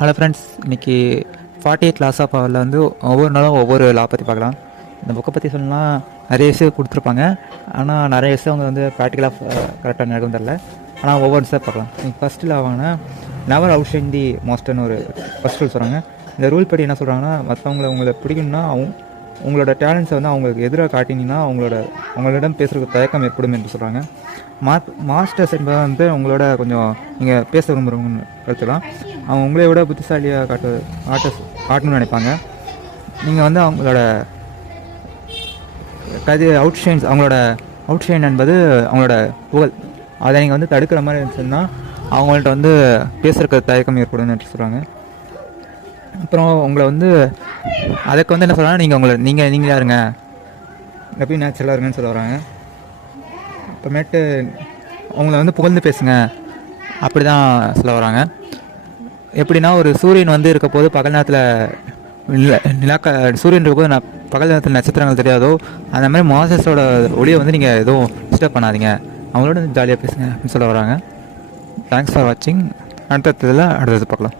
Hello friends, இன்றைக்கி 48 loss of பவரில் வந்து ஒவ்வொரு நாளும் ஒவ்வொரு லா பற்றி பார்க்கலாம். இந்த புக்கை பற்றி சொல்லணும்னா நிறைய விஷயம் கொடுத்துருப்பாங்க. ஆனால் நிறைய விஷயம் அவங்க வந்து ப்ராக்டிக்கலாக கரெக்டாக நடக்கும் தெரில. ஆனால் ஒவ்வொரு விஷயம் பார்க்கலாம். நீங்கள் ஃபஸ்ட்டில் வாங்கினா நெவர் அவுட் ஷைன் தி மாஸ்டர்னு ஒரு ஃபஸ்ட் ரூல் சொல்கிறாங்க. இந்த ரூல் படி என்ன சொல்கிறாங்கன்னா, உங்களை பிடிக்கணும்னா உங்களோட டேலண்ட்ஸை வந்து அவங்களுக்கு எதிராக காட்டினீங்கன்னா அவங்களிடம் பேசுகிறதுக்கு தயக்கம் ஏற்படும் என்று சொல்கிறாங்க. மாஸ்டர்ஸ் என்பதை வந்து உங்களோட கொஞ்சம் நீங்கள் பேச விரும்புகிறவங்கன்னு கருத்துக்கலாம். அவங்க உங்களை விட புத்திசாலியாக காட்டணும்னு நினைப்பாங்க. நீங்கள் வந்து அவங்களோட அவங்களோட அவுட்ஷைன் என்பது அவங்களோட புகழ், அதை நீங்கள் வந்து தடுக்கிற மாதிரி இருந்துச்சுன்னா அவங்கள்ட்ட வந்து பேசுகிறதுக்கு தயக்கம் ஏற்படும் என்று சொல்கிறாங்க. அப்புறம் உங்களை வந்து அதுக்கு வந்து என்ன சொல்கிறாங்கன்னா, நீங்களே இருங்க, எப்படி நேச்சுரலாக இருங்கன்னு சொல்ல வராங்க. அப்புறமேட்டு அவங்கள வந்து புகழ்ந்து பேசுங்க, அப்படி தான் சொல்ல வராங்க. எப்படின்னா, ஒரு சூரியன் வந்து இருக்க போது பகல் நேரத்தில் சூரியன் இருக்க போது பகல் நேரத்தில் நட்சத்திரங்கள் தெரியாதோ, அந்த மாதிரி மாசஸோட ஒளியை வந்து நீங்கள் எதுவும் டிஸ்டர்ப் பண்ணாதீங்க, அவங்களோட ஜாலியாக பேசுங்க அப்படின்னு சொல்ல வராங்க. தேங்க்ஸ் ஃபார் வாட்சிங். அடுத்தது பார்க்கலாம்.